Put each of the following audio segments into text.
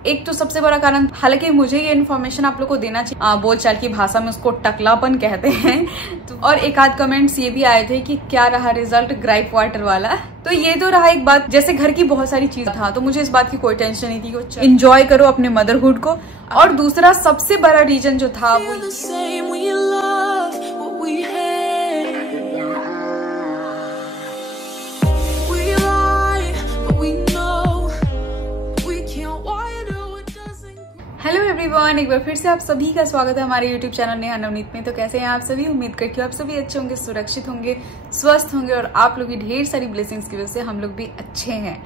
एक तो सबसे बड़ा कारण, हालांकि मुझे ये इन्फॉर्मेशन आप लोग को देना चाहिए, बोलचाल की भाषा में उसको टकलापन कहते हैं। तो और एक आध कमेंट्स ये भी आए थे कि क्या रहा रिजल्ट ग्राइप वाटर वाला। तो ये तो रहा एक बात, जैसे घर की बहुत सारी चीज था तो मुझे इस बात की कोई टेंशन नहीं थी कि एंजॉय करो अपने मदरहुड को। और दूसरा सबसे बड़ा रीजन जो था वो हेलो एवरीवन, एक बार फिर से आप सभी का स्वागत है हमारे यूट्यूब चैनल नेहा नवनीत में। तो कैसे हैं आप सभी? उम्मीद करती हूँ आप सभी अच्छे होंगे, सुरक्षित होंगे, स्वस्थ होंगे और आप लोग की ढेर सारी ब्लेसिंग्स की वजह से हम लोग भी अच्छे हैं।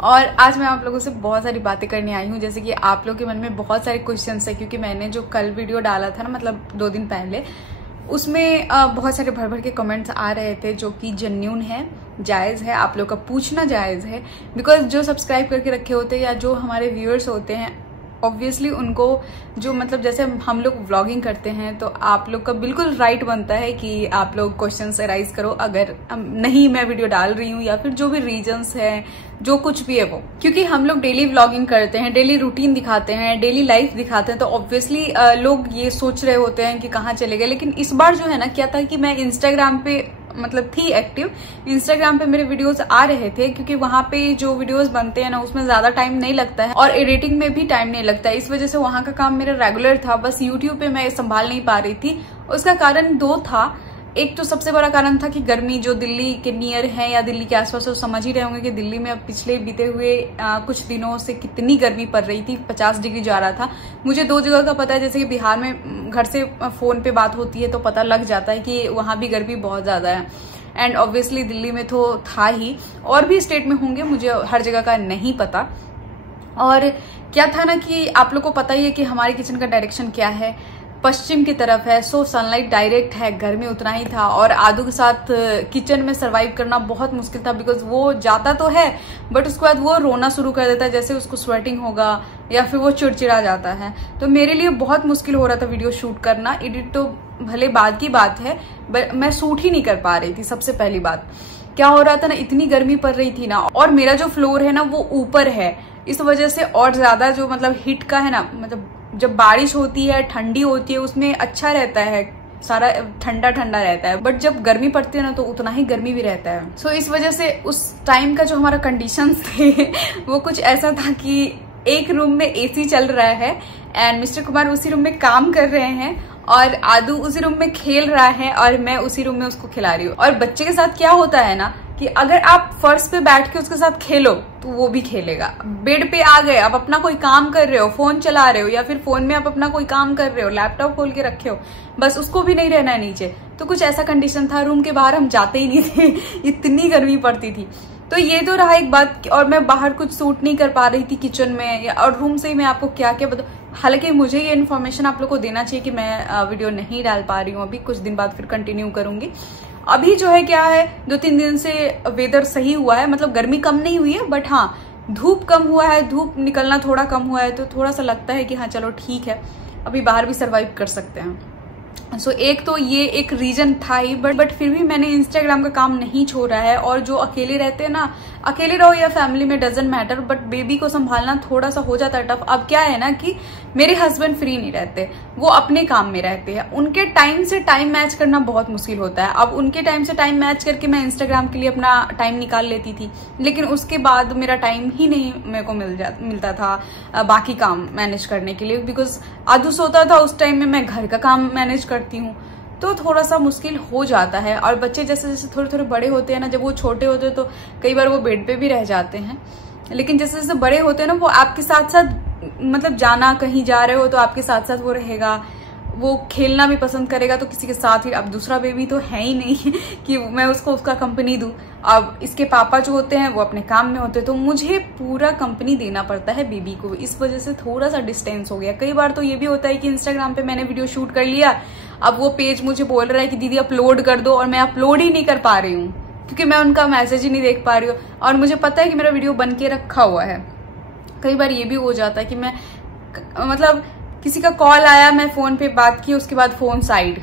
और आज मैं आप लोगों से बहुत सारी बातें करने आई हूँ, जैसे कि आप लोग के मन में बहुत सारे क्वेश्चंस है, क्योंकि मैंने जो कल वीडियो डाला था ना, मतलब 2 दिन पहले, उसमें बहुत सारे भर भर के कमेंट्स आ रहे थे जो कि जेन्युइन है, जायज़ है, आप लोग का पूछना जायज़ है। बिकॉज जो सब्सक्राइब करके रखे होते हैं या जो हमारे व्यूअर्स होते हैं, ऑब्वियसली उनको जो मतलब जैसे हम लोग व्लॉगिंग करते हैं तो आप लोग का बिल्कुल राइट बनता है कि आप लोग क्वेश्चंस अराइज करो अगर नहीं मैं वीडियो डाल रही हूँ, या फिर जो भी रीजंस है, जो कुछ भी है वो। क्योंकि हम लोग डेली व्लॉगिंग करते हैं, डेली रूटीन दिखाते हैं, डेली लाइफ दिखाते हैं, तो ऑब्वियसली लोग ये सोच रहे होते हैं कि कहाँ चले गए। लेकिन इस बार जो है ना, क्या था कि मैं इंस्टाग्राम पे मतलब थी एक्टिव, इंस्टाग्राम पे मेरे वीडियोस आ रहे थे, क्योंकि वहां पे जो वीडियोस बनते हैं ना उसमें ज्यादा टाइम नहीं लगता है और एडिटिंग में भी टाइम नहीं लगता है। इस वजह से वहां का काम मेरा रेगुलर था, बस यूट्यूब पे मैं संभाल नहीं पा रही थी। उसका कारण 2 था। एक तो सबसे बड़ा कारण था कि गर्मी जो दिल्ली के नियर है या दिल्ली के आसपास, तो समझ ही रहे होंगे कि दिल्ली में अब पिछले बीते हुए कुछ दिनों से कितनी गर्मी पड़ रही थी, 50 डिग्री जा रहा था। मुझे 2 जगह का पता है, जैसे कि बिहार में घर से फोन पे बात होती है तो पता लग जाता है कि वहां भी गर्मी बहुत ज्यादा है। एंड ऑब्वियसली दिल्ली में तो था ही, और भी स्टेट में होंगे, मुझे हर जगह का नहीं पता। और क्या था ना कि आप लोग को पता ही है कि हमारे किचन का डायरेक्शन क्या है, पश्चिम की तरफ है, सो सनलाइट डायरेक्ट है, घर में उतना ही था। और आदू के साथ किचन में सरवाइव करना बहुत मुश्किल था, बिकॉज वो जाता तो है बट उसके बाद वो रोना शुरू कर देता है, जैसे उसको स्वेटिंग होगा या फिर वो चिड़चिड़ा जाता है। तो मेरे लिए बहुत मुश्किल हो रहा था वीडियो शूट करना। एडिट तो भले बाद की बात है, मैं शूट ही नहीं कर पा रही थी। सबसे पहली बात क्या हो रहा था ना, इतनी गर्मी पड़ रही थी ना, और मेरा जो फ्लोर है ना वो ऊपर है, इस वजह से और ज्यादा जो मतलब हीट का है ना, मतलब जब बारिश होती है, ठंडी होती है, उसमें अच्छा रहता है, सारा ठंडा ठंडा रहता है, बट जब गर्मी पड़ती है ना तो उतना ही गर्मी भी रहता है। सो इस वजह से उस टाइम का जो हमारा कंडीशंस थे वो कुछ ऐसा था कि एक रूम में एसी चल रहा है एंड मिस्टर कुमार उसी रूम में काम कर रहे हैं और आदू उसी रूम में खेल रहा है और मैं उसी रूम में उसको खिला रही हूँ। और बच्चे के साथ क्या होता है ना कि अगर आप फर्श पे बैठ के उसके साथ खेलो तो वो भी खेलेगा। बेड पे आ गए, आप अपना कोई काम कर रहे हो, फोन चला रहे हो, या फिर फोन में आप अपना कोई काम कर रहे हो, लैपटॉप खोल के रखे हो, बस उसको भी नहीं रहना है नीचे। तो कुछ ऐसा कंडीशन था, रूम के बाहर हम जाते ही नहीं थे, इतनी गर्मी पड़ती थी। तो ये तो रहा एक बात। और मैं बाहर कुछ सूट नहीं कर पा रही थी किचन में, और रूम से ही मैं आपको क्या क्या बताऊं। हालांकि मुझे ये इन्फॉर्मेशन आप लोग को देना चाहिए कि मैं वीडियो नहीं डाल पा रही हूँ अभी, कुछ दिन बाद फिर कंटिन्यू करूंगी। अभी जो है क्या है, 2-3 दिन से वेदर सही हुआ है, मतलब गर्मी कम नहीं हुई है, बट हाँ धूप कम हुआ है, धूप निकलना थोड़ा कम हुआ है, तो थोड़ा सा लगता है कि हाँ चलो ठीक है, अभी बाहर भी सर्वाइव कर सकते हैं। सो एक तो ये एक रीजन था ही, बट फिर भी मैंने इंस्टाग्राम का काम नहीं छोड़ा है। और जो अकेले रहते हैं ना, अकेले रहो या फैमिली में, डजेंट मैटर, बट बेबी को संभालना थोड़ा सा हो जाता है टफ। अब क्या है ना कि मेरे हस्बैंड फ्री नहीं रहते, वो अपने काम में रहते हैं, उनके टाइम से टाइम मैच करना बहुत मुश्किल होता है। अब उनके टाइम से टाइम मैच करके मैं इंस्टाग्राम के लिए अपना टाइम निकाल लेती थी, लेकिन उसके बाद मेरा टाइम ही नहीं मेरे को मिलता था बाकी काम मैनेज करने के लिए, बिकॉज आदू सोता था उस टाइम में, मैं घर का काम मैनेज करती हूँ, तो थोड़ा सा मुश्किल हो जाता है। और बच्चे जैसे जैसे थोड़े थोड़े बड़े होते हैं ना, जब वो छोटे होते हैं तो कई बार वो बेड पे भी रह जाते हैं, लेकिन जैसे जैसे बड़े होते हैं ना, वो आपके साथ साथ मतलब जाना कहीं जा रहे हो तो आपके साथ साथ वो रहेगा, वो खेलना भी पसंद करेगा, तो किसी के साथ ही। अब दूसरा बेबी तो है ही नहीं कि मैं उसको उसका कंपनी दूं। अब इसके पापा जो होते हैं वो अपने काम में होते हैं, तो मुझे पूरा कंपनी देना पड़ता है बेबी को। इस वजह से थोड़ा सा डिस्टेंस हो गया। कई बार तो ये भी होता है कि इंस्टाग्राम पे मैंने वीडियो शूट कर लिया, अब वो पेज मुझे बोल रहा है कि दीदी अपलोड कर दो, और मैं अपलोड ही नहीं कर पा रही हूँ क्योंकि मैं उनका मैसेज ही नहीं देख पा रही हूँ, और मुझे पता है कि मेरा वीडियो बन के रखा हुआ है। कई बार ये भी हो जाता है कि मैं मतलब किसी का कॉल आया, मैं फोन पे बात की, उसके बाद फोन साइड,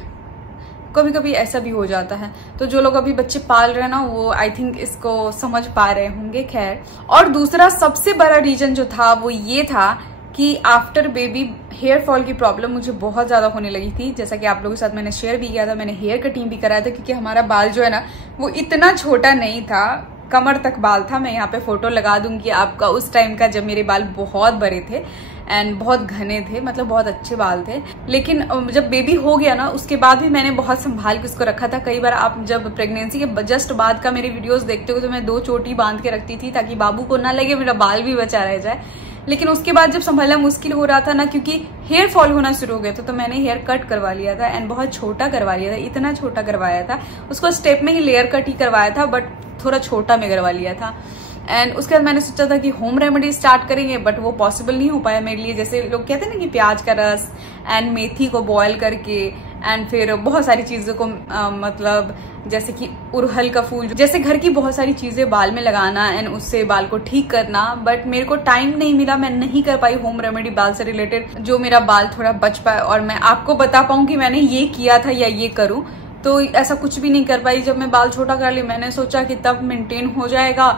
कभी कभी ऐसा भी हो जाता है। तो जो लोग अभी बच्चे पाल रहे हैं ना, वो आई थिंक इसको समझ पा रहे होंगे। खैर, और दूसरा सबसे बड़ा रीजन जो था वो ये था कि आफ्टर बेबी हेयर फॉल की प्रॉब्लम मुझे बहुत ज्यादा होने लगी थी। जैसा कि आप लोगों के साथ मैंने शेयर भी किया था, मैंने हेयर कटिंग भी कराया था, क्योंकि हमारा बाल जो है ना वो इतना छोटा नहीं था, कमर तक बाल था। मैं यहाँ पे फोटो लगा दूंगी आपका उस टाइम का, जब मेरे बाल बहुत बड़े थे एंड बहुत घने थे, मतलब बहुत अच्छे बाल थे। लेकिन जब बेबी हो गया ना उसके बाद भी मैंने बहुत संभाल के उसको रखा था। कई बार आप जब प्रेगनेंसी के जस्ट बाद का मेरे वीडियोस देखते हो तो मैं 2 चोटी बांध के रखती थी ताकि बाबू को ना लगे मेरा बाल भी बचा रह जाए। लेकिन उसके बाद जब संभालना मुश्किल हो रहा था ना, क्योंकि हेयर फॉल होना शुरू हो गया था, तो मैंने हेयर कट करवा लिया था एंड बहुत छोटा करवा लिया था। इतना छोटा करवाया था, उसको स्टेप में ही लेयर कट ही करवाया था, बट थोड़ा छोटा में करवा लिया था। एंड उसके बाद मैंने सोचा था कि होम रेमेडी स्टार्ट करेंगे, बट वो पॉसिबल नहीं हो पाया मेरे लिए। जैसे लोग कहते हैं ना कि प्याज का रस एंड मेथी को बॉयल करके एंड फिर बहुत सारी चीजों को मतलब जैसे कि उड़हल का फूल, जैसे घर की बहुत सारी चीजें बाल में लगाना एंड उससे बाल को ठीक करना। बट मेरे को टाइम नहीं मिला, मैं नहीं कर पाई होम रेमेडी बाल से रिलेटेड जो मेरा बाल थोड़ा बच पाए और मैं आपको बता पाऊं कि मैंने ये किया था या ये करूं। तो ऐसा कुछ भी नहीं कर पाई। जब मैं बाल छोटा कर ली, मैंने सोचा कि तब मेंटेन हो जाएगा,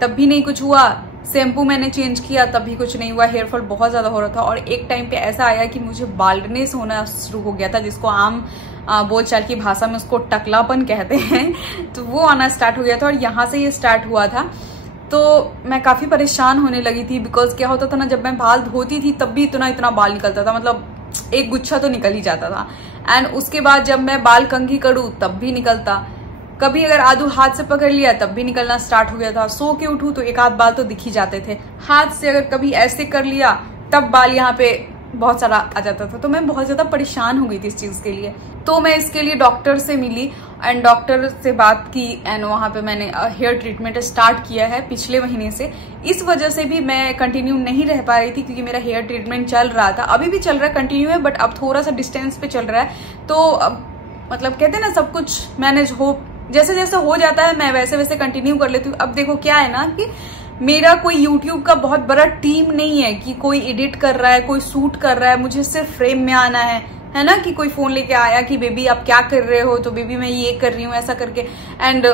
तब भी नहीं कुछ हुआ। शैम्पू मैंने चेंज किया, तब भी कुछ नहीं हुआ। हेयर फॉल बहुत ज्यादा हो रहा था और एक टाइम पे ऐसा आया कि मुझे बाल्डनेस होना शुरू हो गया था, जिसको आम बोलचाल की भाषा में उसको टकलापन कहते हैं। तो वो आना स्टार्ट हो गया था और यहाँ से ये स्टार्ट हुआ था। तो मैं काफी परेशान होने लगी थी, बिकॉज क्या होता था ना, जब मैं बाल धोती थी तब भी इतना इतना बाल निकलता था, मतलब एक गुच्छा तो निकल ही जाता था। एंड उसके बाद जब मैं बाल कंघी करूँ तब भी निकलता, कभी अगर आदू हाथ से पकड़ लिया तब भी निकलना स्टार्ट हो गया था। सो के उठूं तो एक आध बाल तो दिख ही जाते थे। हाथ से अगर कभी ऐसे कर लिया तब बाल यहाँ पे बहुत सारा आ जाता था। तो मैं बहुत ज्यादा परेशान हो गई थी इस चीज के लिए। तो मैं इसके लिए डॉक्टर से मिली एंड डॉक्टर से बात की एंड वहां पे मैंने हेयर ट्रीटमेंट स्टार्ट किया है पिछले महीने से। इस वजह से भी मैं कंटिन्यू नहीं रह पा रही थी, क्योंकि मेरा हेयर ट्रीटमेंट चल रहा था, अभी भी चल रहा है, कंटिन्यू है, बट अब थोड़ा सा डिस्टेंस पे चल रहा है। तो अब मतलब कहते हैं ना, सब कुछ मैनेज हो, जैसे जैसे हो जाता है मैं वैसे वैसे कंटिन्यू कर लेती हूँ। अब देखो क्या है ना कि मेरा कोई YouTube का बहुत बड़ा टीम नहीं है कि कोई एडिट कर रहा है, कोई शूट कर रहा है, मुझे सिर्फ फ्रेम में आना है ना, कि कोई फोन लेके आया कि बेबी आप क्या कर रहे हो, तो बेबी मैं ये कर रही हूँ ऐसा करके, एंड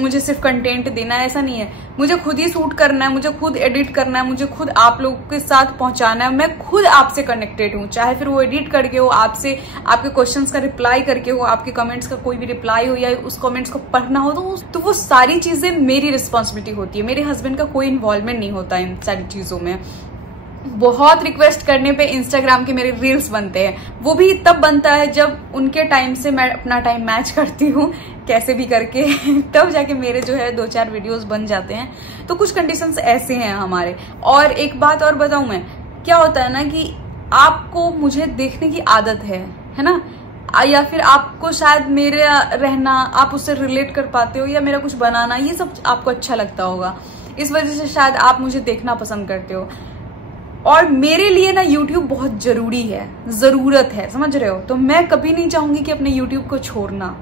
मुझे सिर्फ कंटेंट देना है, ऐसा नहीं है। मुझे खुद ही शूट करना है, मुझे खुद एडिट करना है, मुझे खुद आप लोगों के साथ पहुंचाना है। मैं खुद आपसे कनेक्टेड हूँ, चाहे फिर वो एडिट करके हो, आपसे आपके क्वेश्चंस का रिप्लाई करके हो, आपके कमेंट्स का कोई भी रिप्लाई हो या उस कमेंट्स को पढ़ना हो, तो वो सारी चीजें मेरी रिस्पॉन्सिबिलिटी होती है। मेरे हस्बैंड का कोई इन्वॉल्वमेंट नहीं होता इन सारी चीजों में। बहुत रिक्वेस्ट करने पे इंस्टाग्राम के मेरे रील्स बनते हैं, वो भी तब बनता है जब उनके टाइम से मैं अपना टाइम मैच करती हूँ कैसे भी करके तब जाके मेरे जो है 2-4 वीडियोस बन जाते हैं। तो कुछ कंडीशंस ऐसे हैं हमारे। और एक बात और बताऊं मैं, क्या होता है ना कि आपको मुझे देखने की आदत है ना, या फिर आपको शायद मेरे रहना, आप उससे रिलेट कर पाते हो, या मेरा कुछ बनाना, ये सब आपको अच्छा लगता होगा, इस वजह से शायद आप मुझे देखना पसंद करते हो। और मेरे लिए ना YouTube बहुत जरूरी है, जरूरत है, समझ रहे हो। तो मैं कभी नहीं चाहूंगी कि अपने YouTube को छोड़ना,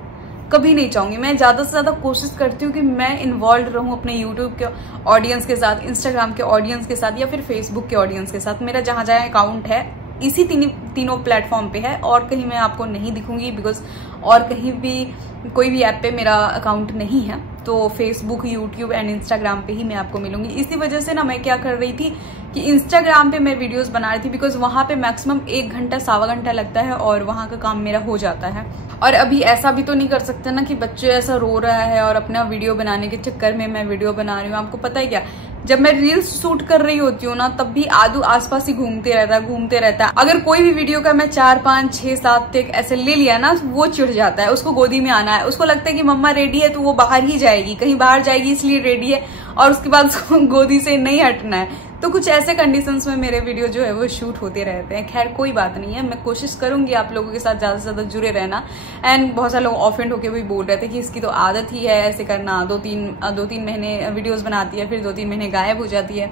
कभी नहीं चाहूंगी। मैं ज्यादा से ज्यादा कोशिश करती हूँ कि मैं इन्वॉल्व रहूं अपने YouTube के ऑडियंस के साथ, Instagram के ऑडियंस के साथ, या फिर Facebook के ऑडियंस के साथ। मेरा जहां जहां अकाउंट है इसी तीनों प्लेटफॉर्म पे है, और कहीं मैं आपको नहीं दिखूंगी, बिकॉज और कहीं भी कोई भी ऐप पे मेरा अकाउंट नहीं है। तो फेसबुक, यूट्यूब एंड इंस्टाग्राम पे ही मैं आपको मिलूंगी। इसी वजह से ना मैं क्या कर रही थी कि इंस्टाग्राम पे मैं वीडियोस बना रही थी, बिकॉज वहां पे मैक्सिमम 1 घंटा 1.25 घंटा लगता है और वहां का काम मेरा हो जाता है। और अभी ऐसा भी तो नहीं कर सकते ना कि बच्चे ऐसा रो रहा है और अपना वीडियो बनाने के चक्कर में मैं वीडियो बना रही हूँ। आपको पता है क्या, जब मैं रील्स शूट कर रही होती हूँ ना, तब भी आदू आसपास ही घूमते रहता है। अगर कोई भी वीडियो का मैं 4, 5, 6, 7 टेक ऐसे ले लिया ना, वो चिढ़ जाता है, उसको गोदी में आना है, उसको लगता है कि मम्मा रेडी है तो वो बाहर ही जाएगी, कहीं बाहर जाएगी इसलिए रेडी है, और उसके बाद उसको गोदी से नहीं हटना है। तो कुछ ऐसे कंडीशंस में मेरे वीडियो जो है वो शूट होते रहते हैं। खैर कोई बात नहीं है, मैं कोशिश करूंगी आप लोगों के साथ ज्यादा से ज्यादा जुड़े रहना। एंड बहुत सारे लोग ऑफेंड होके भी बोल रहे थे कि इसकी तो आदत ही है ऐसे करना, 2-3 महीने वीडियोस बनाती है, फिर 2-3 महीने गायब हो जाती है।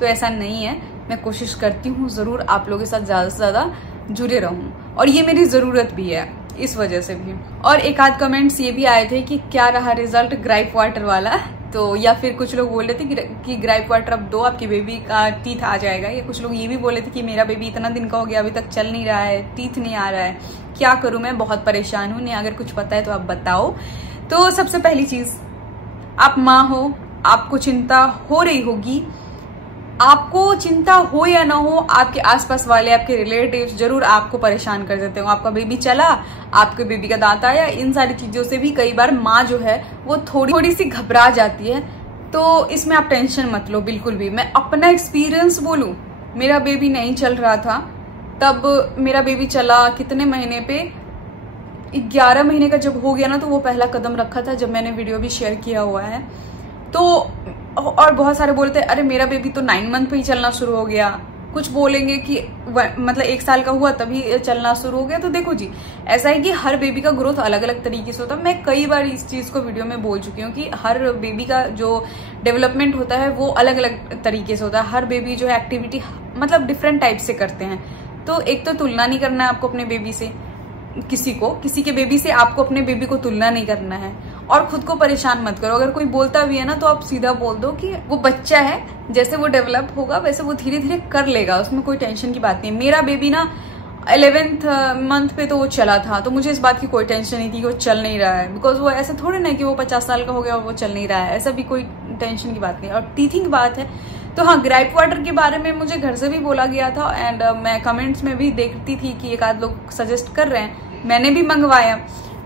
तो ऐसा नहीं है, मैं कोशिश करती हूँ जरूर आप लोगों के साथ ज्यादा से ज्यादा जुड़े रहूं, और ये मेरी जरूरत भी है इस वजह से भी। और एक आध कमेंट्स ये भी आए थे कि क्या रहा रिजल्ट ग्राइप वाटर वाला, तो या फिर कुछ लोग बोल रहे थे कि ग्राइप वाटर अब दो, आपकी बेबी का टीथ आ जाएगा, या कुछ लोग ये भी बोले थे कि मेरा बेबी इतना दिन का हो गया अभी तक चल नहीं रहा है, टीथ नहीं आ रहा है, क्या करूं मैं, बहुत परेशान हूं। नहीं अगर कुछ पता है तो आप बताओ। तो सबसे पहली चीज, आप माँ हो, आपको चिंता हो रही होगी, आपको चिंता हो या ना हो, आपके आसपास वाले, आपके रिलेटिव्स जरूर आपको परेशान कर देते हो। आपका बेबी चला, आपके बेबी का दांत आया, इन सारी चीजों से भी कई बार माँ जो है वो थोड़ी सी घबरा जाती है। तो इसमें आप टेंशन मत लो बिल्कुल भी। मैं अपना एक्सपीरियंस बोलूं, मेरा बेबी नहीं चल रहा था, तब मेरा बेबी चला कितने महीने पे, 11 महीने का जब हो गया ना, तो वो पहला कदम रखा था, जब मैंने वीडियो भी शेयर किया हुआ है। तो और बहुत सारे बोलते हैं अरे मेरा बेबी तो 9 मंथ पे ही चलना शुरू हो गया, कुछ बोलेंगे कि मतलब 1 साल का हुआ तभी चलना शुरू हो गया। तो देखो जी, ऐसा है कि हर बेबी का ग्रोथ अलग अलग तरीके से होता है। मैं कई बार इस चीज को वीडियो में बोल चुकी हूँ कि हर बेबी का जो डेवलपमेंट होता है वो अलग अलग तरीके से होता है। हर बेबी जो है एक्टिविटी मतलब डिफरेंट टाइप से करते हैं। तो एक तो तुलना नहीं करना है आपको अपने बेबी से, किसी के बेबी से आपको अपने बेबी को तुलना नहीं करना है, और खुद को परेशान मत करो। अगर कोई बोलता भी है ना, तो आप सीधा बोल दो कि वो बच्चा है, जैसे वो डेवलप होगा वैसे वो धीरे धीरे कर लेगा, उसमें कोई टेंशन की बात नहीं। मेरा बेबी ना 11th मंथ पे तो वो चला था, तो मुझे इस बात की कोई टेंशन नहीं थी कि वो चल नहीं रहा है, बिकॉज वो ऐसे थोड़े ना कि वो 50 साल का हो गया और वो चल नहीं रहा है, ऐसा भी कोई टेंशन की बात नहीं। और टीथिंग की बात है तो हाँ, ग्राइप वाटर के बारे में मुझे घर से भी बोला गया था, एंड मैं कमेंट्स में भी देखती थी कि एक आध लोग सजेस्ट कर रहे हैं, मैंने भी मंगवाया।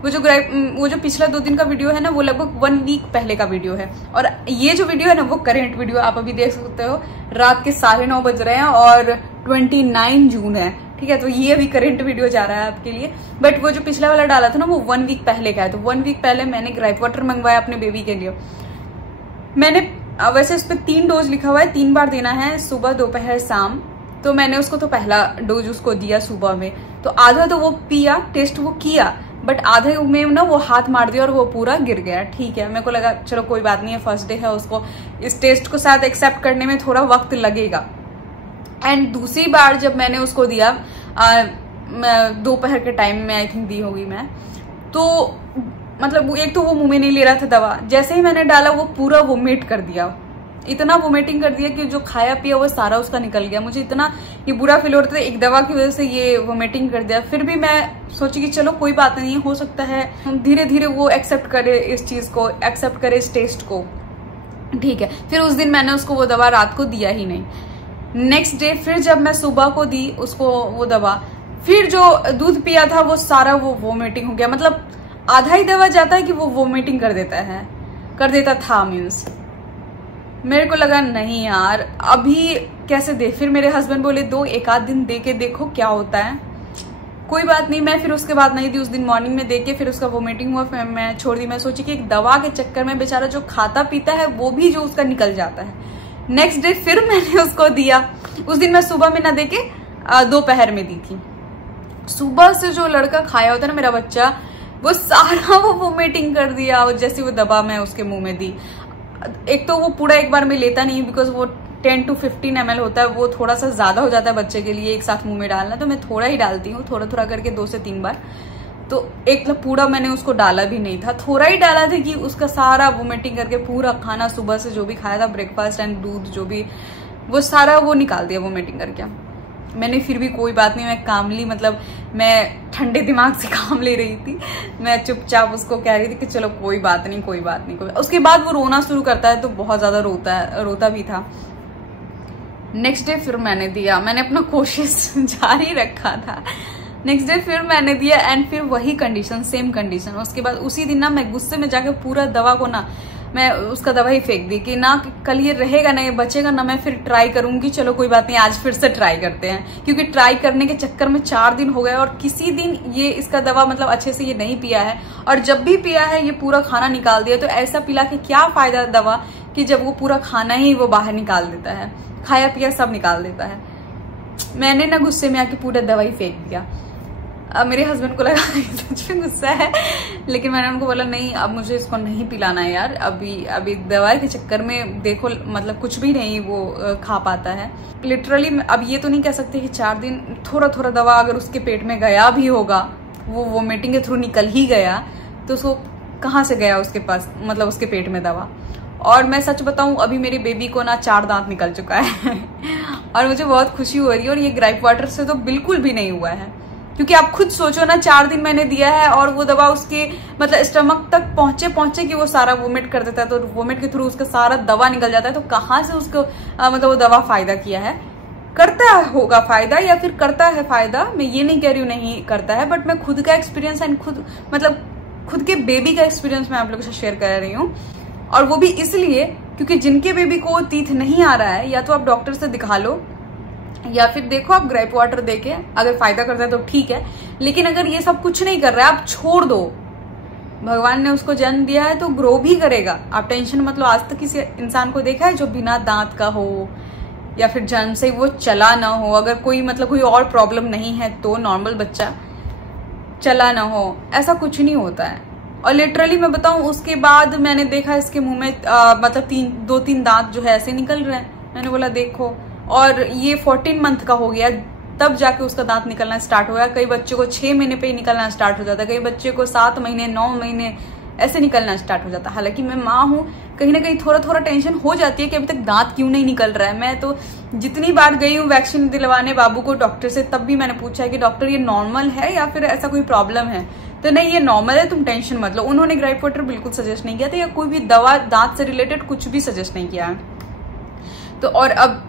वो जो पिछला 2 दिन का वीडियो है ना, वो लगभग 1 वीक पहले का वीडियो है, और ये जो वीडियो है ना वो करेंट वीडियो, आप अभी देख सकते हो। रात के 9:30 बज रहे हैं और 29 जून है, ठीक है। तो ये अभी करेंट वीडियो जा रहा है आपके लिए। बट वो जो पिछला वाला डाला था ना, वो 1 वीक पहले का है। तो 1 वीक पहले मैंने ग्राइप वाटर मंगवाया अपने बेबी के लिए। मैंने वैसे उस पर 3 डोज लिखा हुआ है, 3 बार देना है, सुबह दोपहर शाम। तो मैंने उसको तो पहला डोज उसको दिया सुबह में, तो आधा तो वो पिया, टेस्ट वो किया, बट आधे में ना वो हाथ मार दिया और वो पूरा गिर गया। ठीक है, मेरे को लगा चलो कोई बात नहीं है, फर्स्ट डे है, उसको इस टेस्ट को साथ एक्सेप्ट करने में थोड़ा वक्त लगेगा। एंड दूसरी बार जब मैंने उसको दिया दोपहर के टाइम में, आई थिंक दी होगी मैं, तो मतलब एक तो वो मुंह में नहीं ले रहा था दवा, जैसे ही मैंने डाला वो पूरा वोमिट कर दिया, इतना वोमिटिंग कर दिया कि जो खाया पिया वो सारा उसका निकल गया। मुझे इतना ये बुरा फील हो रहा था, एक दवा की वजह से ये वोमिटिंग कर दिया। फिर भी मैं सोची कि चलो कोई बात नहीं, हो सकता है धीरे धीरे वो एक्सेप्ट करे इस चीज को, एक्सेप्ट करे इस टेस्ट को, ठीक है। फिर उस दिन मैंने उसको वो दवा रात को दिया ही नहीं। नेक्स्ट डे फिर जब मैं सुबह को दी उसको वो दवा, फिर जो दूध पिया था वो सारा वो वोमिटिंग हो गया। मतलब आधा ही दवा जाता है कि वो वोमिटिंग कर देता था मीन्स। मेरे को लगा नहीं यार अभी कैसे दे। फिर मेरे हस्बैंड बोले दो, एक आध दिन दे के देखो क्या होता है। कोई बात नहीं, मैं फिर उसके बाद नहीं दी। उस दिन मॉर्निंग में दे के फिर उसका वोमिटिंग हुआ, फिर मैं छोड़ दी। मैं सोची कि एक दवा के चक्कर में बेचारा जो खाता पीता है वो भी जो उसका निकल जाता है। नेक्स्ट डे फिर मैंने उसको दिया। उस दिन मैं सुबह में ना दे के दोपहर में दी थी। सुबह से जो लड़का खाया होता है ना मेरा बच्चा, वो सारा वो वोमिटिंग कर दिया जैसे वो दवा मैं उसके मुंह में दी। एक तो वो पूरा एक बार में लेता नहीं, बिकॉज वो 10 to 15 ml होता है, वो थोड़ा सा ज्यादा हो जाता है बच्चे के लिए एक साथ मुंह में डालना, तो मैं थोड़ा ही डालती हूँ, थोड़ा थोड़ा करके 2 से 3 बार। तो एक पूरा मैंने उसको डाला भी नहीं था, थोड़ा ही डाला था कि उसका सारा वोमिटिंग करके पूरा खाना सुबह से जो भी खाया था, ब्रेकफास्ट एंड दूध जो भी, वो सारा वो निकाल दिया वोमिटिंग करके। मैंने फिर भी कोई बात नहीं, मैं कामली, मतलब मैं ठंडे दिमाग से काम ले रही थी। मैं चुपचाप उसको कह रही थी कि चलो कोई बात नहीं, कोई बात नहीं, कोई। उसके बाद वो रोना शुरू करता है तो बहुत ज्यादा रोता भी था। नेक्स्ट डे फिर मैंने दिया, मैंने अपना कोशिश जारी रखा था। नेक्स्ट डे फिर मैंने दिया एंड फिर वही कंडीशन, सेम कंडीशन। उसके बाद उसी दिन ना मैं गुस्से में जाके पूरा दवा को ना मैं उसका दवा ही फेंक दी कि ना कल ये रहेगा ना, ये बचेगा ना, मैं फिर ट्राई करूंगी। चलो कोई बात नहीं, आज फिर से ट्राई करते हैं। क्योंकि ट्राई करने के चक्कर में 4 दिन हो गए और किसी दिन ये इसका दवा मतलब अच्छे से ये नहीं पिया है, और जब भी पिया है ये पूरा खाना निकाल दिया। तो ऐसा पिला के क्या फायदा दवा कि जब वो पूरा खाना ही वो बाहर निकाल देता है, खाया पिया सब निकाल देता है। मैंने ना गुस्से में आके पूरा दवा ही फेंक दिया। अब मेरे हस्बैंड को लगा सच में गुस्सा है, लेकिन मैंने उनको बोला नहीं, अब मुझे इसको नहीं पिलाना है यार। अभी दवाई के चक्कर में देखो मतलब कुछ भी नहीं वो खा पाता है लिटरली। अब ये तो नहीं कह सकते कि 4 दिन थोड़ा थोड़ा दवा अगर उसके पेट में गया भी होगा, वो वोमिटिंग के थ्रू निकल ही गया, तो उसको कहाँ से गया उसके पास, मतलब उसके पेट में दवा। और मैं सच बताऊं, अभी मेरे बेबी को ना 4 दांत निकल चुका है और मुझे बहुत खुशी हो रही है। और ये ग्राइप वाटर से तो बिल्कुल भी नहीं हुआ है, क्योंकि आप खुद सोचो ना, 4 दिन मैंने दिया है और वो दवा उसके मतलब स्टमक तक पहुंचे कि वो सारा वोमिट कर देता है, तो वोमिट के थ्रू उसका सारा दवा निकल जाता है। तो कहाँ से उसको मतलब वो दवा फायदा किया है? करता होगा फायदा या फिर करता है फायदा, मैं ये नहीं कह रही हूँ नहीं करता है, बट मैं खुद का एक्सपीरियंस एंड खुद के बेबी का एक्सपीरियंस मैं आप लोगों से शेयर कर रही हूँ। और वो भी इसलिए क्योंकि जिनके बेबी को टीथ नहीं आ रहा है, या तो आप डॉक्टर से दिखा लो या फिर देखो आप ग्रेप वाटर देके, अगर फायदा करता है तो ठीक है, लेकिन अगर ये सब कुछ नहीं कर रहा है, आप छोड़ दो। भगवान ने उसको जन्म दिया है तो ग्रो भी करेगा, आप टेंशन मत लो। आज तक किसी इंसान को देखा है जो बिना दांत का हो या फिर जन्म से वो चला ना हो, अगर कोई मतलब कोई और प्रॉब्लम नहीं है तो नॉर्मल बच्चा चला ना हो, ऐसा कुछ नहीं होता है। और लिटरली मैं बताऊं, उसके बाद मैंने देखा इसके मुंह में मतलब 2-3 दांत जो है ऐसे निकल रहे हैं। मैंने बोला देखो, और ये 14 मंथ का हो गया तब जाके उसका दांत निकलना स्टार्ट हो गया। कई बच्चों को 6 महीने पे ही निकलना स्टार्ट हो जाता है, कई बच्चे को 7 महीने 9 महीने ऐसे निकलना स्टार्ट हो जाता है। हालांकि मैं माँ हूँ, कहीं ना कहीं थोड़ा टेंशन हो जाती है कि अभी तक दांत क्यों नहीं निकल रहा है। मैं तो जितनी बार गई हूँ वैक्सीन दिलवाने बाबू को डॉक्टर से, तब भी मैंने पूछा है कि डॉक्टर ये नॉर्मल है या फिर ऐसा कोई प्रॉब्लम है? तो नहीं, ये नॉर्मल है, तुम टेंशन मत लो। उन्होंने ग्रेप वाटर बिल्कुल सजेस्ट नहीं किया था या कोई भी दवा दांत से रिलेटेड कुछ भी सजेस्ट नहीं किया। तो और अब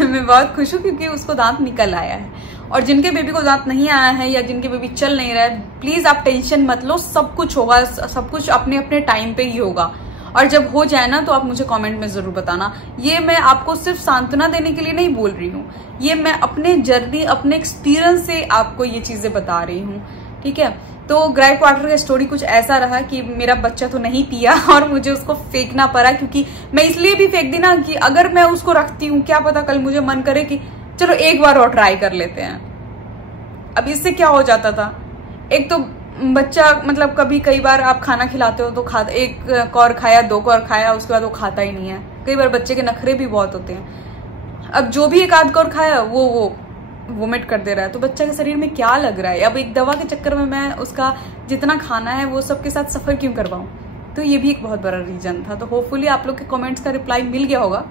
मैं बहुत खुश हूँ क्योंकि उसको दांत निकल आया है। और जिनके बेबी को दांत नहीं आया है या जिनके बेबी चल नहीं रहा है, प्लीज आप टेंशन मत लो, सब कुछ होगा, सब कुछ अपने अपने टाइम पे ही होगा। और जब हो जाए ना तो आप मुझे कमेंट में जरूर बताना। ये मैं आपको सिर्फ सांत्वना देने के लिए नहीं बोल रही हूँ, ये मैं अपने जर्नी अपने एक्सपीरियंस से आपको ये चीजें बता रही हूँ, ठीक है। तो ग्रेप वाटर का स्टोरी कुछ ऐसा रहा कि मेरा बच्चा तो नहीं पिया और मुझे उसको फेंकना पड़ा, क्योंकि मैं इसलिए भी फेंक दी ना कि अगर मैं उसको रखती हूँ, क्या पता कल मुझे मन करे कि चलो एक बार और ट्राई कर लेते हैं। अब इससे क्या हो जाता था, एक तो बच्चा मतलब कई बार आप खाना खिलाते हो तो खाता, एक कौर खाया 2 कौर खाया, उसके बाद वो खाता ही नहीं है। कई बार बच्चे के नखरे भी बहुत होते हैं। अब जो भी एक आध कौर खाया वो वोमिट कर दे रहा है, तो बच्चा के शरीर में क्या लग रहा है? अब एक दवा के चक्कर में मैं उसका जितना खाना है वो सबके साथ सफर क्यों करवाऊं? तो ये भी एक बहुत बड़ा रीजन था। तो होपफुली आप लोग के कमेंट्स का रिप्लाई मिल गया होगा।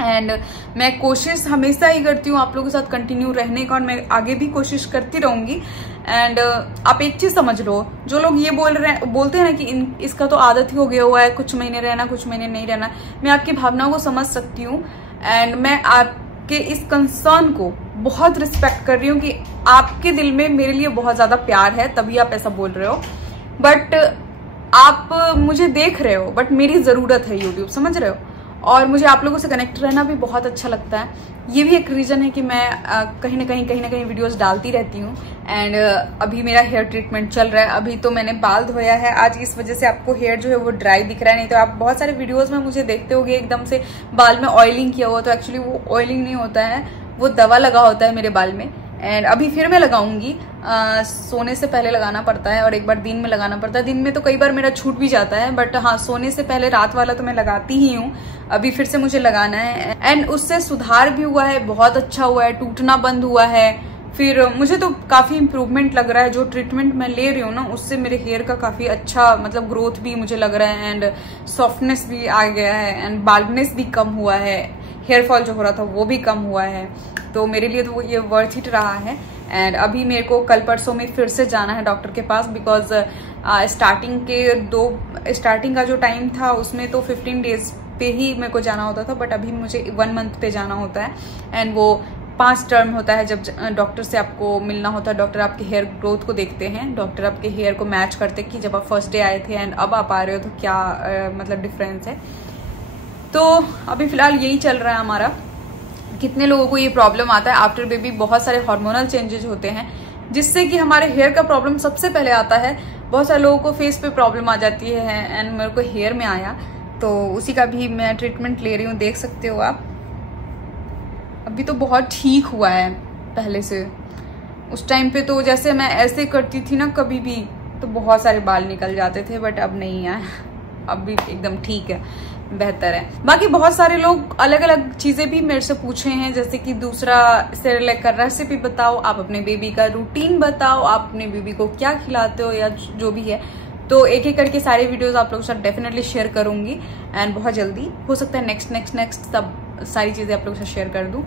एंड मैं कोशिश हमेशा ही करती हूँ आप लोगों के साथ कंटिन्यू रहने का, और मैं आगे भी कोशिश करती रहूंगी। एंड आप एक चीज समझ लो, जो लोग ये बोलते हैं ना कि इसका तो आदत ही हो गया हुआ है, कुछ महीने रहना कुछ महीने नहीं रहना, मैं आपकी भावनाओं को समझ सकती हूँ। एंड मैं आपके इस कंसर्न को बहुत रिस्पेक्ट कर रही हूँ कि आपके दिल में मेरे लिए बहुत ज्यादा प्यार है, तभी आप ऐसा बोल रहे हो। बट आप मुझे देख रहे हो, बट मेरी जरूरत है यूट्यूब, समझ रहे हो। और मुझे आप लोगों से कनेक्ट रहना भी बहुत अच्छा लगता है। ये भी एक रीजन है कि मैं कहीं ना कहीं वीडियोस डालती रहती हूँ। एंड अभी मेरा हेयर ट्रीटमेंट चल रहा है। अभी तो मैंने बाल धोया है आज, इस वजह से आपको हेयर जो है वो ड्राई दिख रहा है, नहीं तो आप बहुत सारे वीडियोस में मुझे देखते होगे एकदम से बाल में ऑयलिंग किया हुआ, तो एक्चुअली वो ऑयलिंग नहीं होता है, वो दवा लगा होता है मेरे बाल में। एंड अभी फिर मैं लगाऊंगी, सोने से पहले लगाना पड़ता है और एक बार दिन में लगाना पड़ता है। दिन में तो कई बार मेरा छूट भी जाता है, बट हाँ सोने से पहले रात वाला तो मैं लगाती ही हूँ। अभी फिर से मुझे लगाना है एंड उससे सुधार भी हुआ है, बहुत अच्छा हुआ है, टूटना बंद हुआ है। फिर मुझे तो काफी इम्प्रूवमेंट लग रहा है, जो ट्रीटमेंट मैं ले रही हूँ ना उससे मेरे हेयर का काफी अच्छा मतलब ग्रोथ भी मुझे लग रहा है एंड सॉफ्टनेस भी आ गया है एंड बाल्डनेस भी कम हुआ है, हेयर फॉल जो हो रहा था वो भी कम हुआ है। तो मेरे लिए तो ये वर्थ इट रहा है। एंड अभी मेरे को कल परसों में फिर से जाना है डॉक्टर के पास, बिकॉज स्टार्टिंग का जो टाइम था उसमें तो 15 डेज पे ही मेरे को जाना होता था, बट अभी मुझे 1 मंथ पे जाना होता है। एंड वो 5 टर्म होता है जब डॉक्टर से आपको मिलना होता है। डॉक्टर आपके हेयर ग्रोथ को देखते हैं, डॉक्टर आपके हेयर को मैच करते हैं कि जब आप फर्स्ट डे आए थे एंड अब आप आ रहे हो तो क्या मतलब डिफरेंस है। तो अभी फिलहाल यही चल रहा है हमारा। कितने लोगों को ये प्रॉब्लम आता है आफ्टर बेबी, बहुत सारे हार्मोनल चेंजेस होते हैं जिससे कि हमारे हेयर का प्रॉब्लम सबसे पहले आता है। बहुत सारे लोगों को फेस पे प्रॉब्लम आ जाती है एंड मेरे को हेयर में आया, तो उसी का भी मैं ट्रीटमेंट ले रही हूँ, देख सकते हो आप। अभी तो बहुत ठीक हुआ है पहले से। उस टाइम पे तो जैसे मैं ऐसे करती थी ना कभी भी तो बहुत सारे बाल निकल जाते थे, बट अब नहीं है, अब भी एकदम ठीक है, बेहतर है। बाकी बहुत सारे लोग अलग अलग चीजें भी मेरे से पूछे हैं, जैसे कि दूसरा सेरेलैक का रेसिपी बताओ, आप अपने बेबी का रूटीन बताओ, आप अपने बेबी को क्या खिलाते हो या जो भी है। तो एक एक करके सारे वीडियोस आप लोगों के साथ डेफिनेटली शेयर करूंगी एंड बहुत जल्दी, हो सकता है नेक्स्ट तब सारी चीजें आप लोगों के साथ शेयर कर दूं।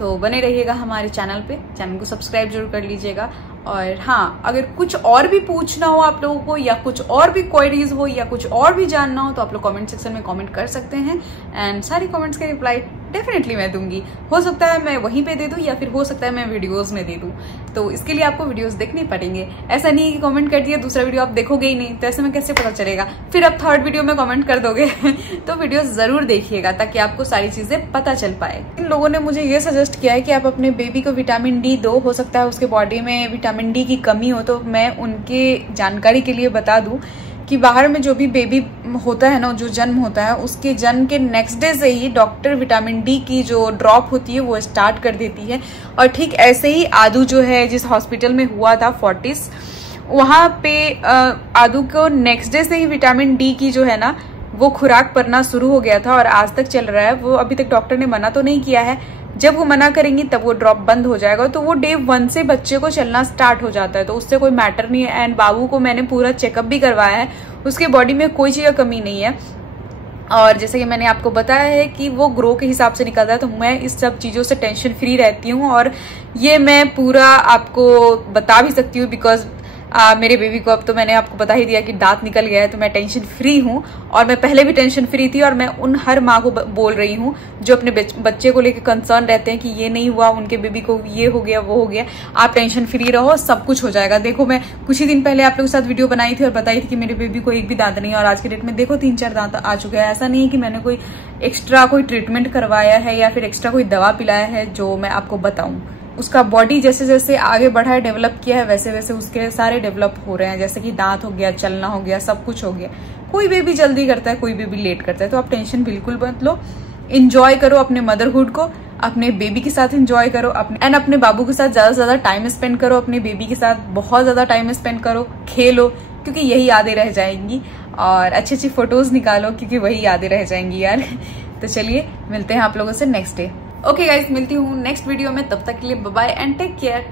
तो बने रहिएगा हमारे चैनल पे, चैनल को सब्सक्राइब जरूर कर लीजिएगा। और हाँ, अगर कुछ और भी पूछना हो आप लोगों को, या कुछ और भी क्वेरीज हो, या कुछ और भी जानना हो, तो आप लोग कमेंट सेक्शन में कमेंट कर सकते हैं एंड सारी कमेंट्स के रिप्लाई डेफिनेटली मैं दूंगी। हो सकता है मैं वहीं पे दे दूं, या फिर हो सकता है मैं वीडियोस में दे दूं, तो इसके लिए आपको वीडियोस देखने पड़ेंगे। ऐसा नहीं है कि कमेंट कर दिया दूसरा वीडियो आप देखोगे ही नहीं, तो ऐसे में कैसे पता चलेगा, फिर आप थर्ड वीडियो में कमेंट कर दोगे। तो वीडियो जरूर देखिएगा ताकि आपको सारी चीजें पता चल पाए। इन लोगों ने मुझे ये सजेस्ट किया है कि आप अपने बेबी को विटामिन डी दो, हो सकता है उसके बॉडी में विटामिन डी की कमी हो। तो मैं उनके जानकारी के लिए बता दूं कि बाहर में जो भी बेबी होता है ना, जो जन्म होता है, उसके जन्म के नेक्स्ट डे से ही डॉक्टर विटामिन डी की जो ड्रॉप होती है वो स्टार्ट कर देती है। और ठीक ऐसे ही आदू जो है, जिस हॉस्पिटल में हुआ था फोर्टिस, वहां पे आदू को नेक्स्ट डे से ही विटामिन डी की जो है ना वो खुराक पड़ना शुरू हो गया था और आज तक चल रहा है वो। अभी तक डॉक्टर ने मना तो नहीं किया है, जब वो मना करेंगी तब वो ड्रॉप बंद हो जाएगा। तो वो डे 1 से बच्चे को चलना स्टार्ट हो जाता है, तो उससे कोई मैटर नहीं है। एंड बाबू को मैंने पूरा चेकअप भी करवाया है, उसके बॉडी में कोई चीज का कमी नहीं है। और जैसे कि मैंने आपको बताया है कि वो ग्रो के हिसाब से निकलता है, तो मैं इस सब चीजों से टेंशन फ्री रहती हूँ। और ये मैं पूरा आपको बता भी सकती हूँ बिकॉज मेरे बेबी को अब तो मैंने आपको बता ही दिया कि दांत निकल गया है, तो मैं टेंशन फ्री हूँ। और मैं पहले भी टेंशन फ्री थी, और मैं उन हर माँ को बोल रही हूँ जो अपने बच्चे को लेकर कंसर्न रहते हैं कि ये नहीं हुआ, उनके बेबी को ये हो गया वो हो गया। आप टेंशन फ्री रहो, सब कुछ हो जाएगा। देखो, मैं कुछ ही दिन पहले आप लोगों के साथ वीडियो बनाई थी और बताई थी कि मेरे बेबी को एक भी दांत नहीं है, और आज के डेट में देखो 3-4 दांत आ चुके हैं। ऐसा नहीं है कि मैंने कोई एक्स्ट्रा कोई ट्रीटमेंट करवाया है या फिर एक्स्ट्रा कोई दवा पिलाया है जो मैं आपको बताऊं। उसका बॉडी जैसे जैसे आगे बढ़ा है, डेवलप किया है, वैसे वैसे उसके सारे डेवलप हो रहे हैं। जैसे कि दांत हो गया, चलना हो गया, सब कुछ हो गया। कोई बेबी जल्दी करता है, कोई बेबी लेट करता है, तो आप टेंशन बिल्कुल मत लो। इंजॉय करो अपने मदरहुड को, अपने बेबी के साथ इंजॉय करो, अपने बाबू के साथ ज्यादा से ज्यादा टाइम स्पेंड करो, अपने बेबी के साथ बहुत ज्यादा टाइम स्पेंड करो, खेलो, क्योंकि यही यादें रह जाएंगी। और अच्छी अच्छी फोटोज निकालो, क्योंकि वही यादें रह जाएंगी यार। तो चलिए मिलते हैं आप लोगों से नेक्स्ट डे। ओके गाइज, मिलती हूँ नेक्स्ट वीडियो में, तब तक के लिए bye bye and take care.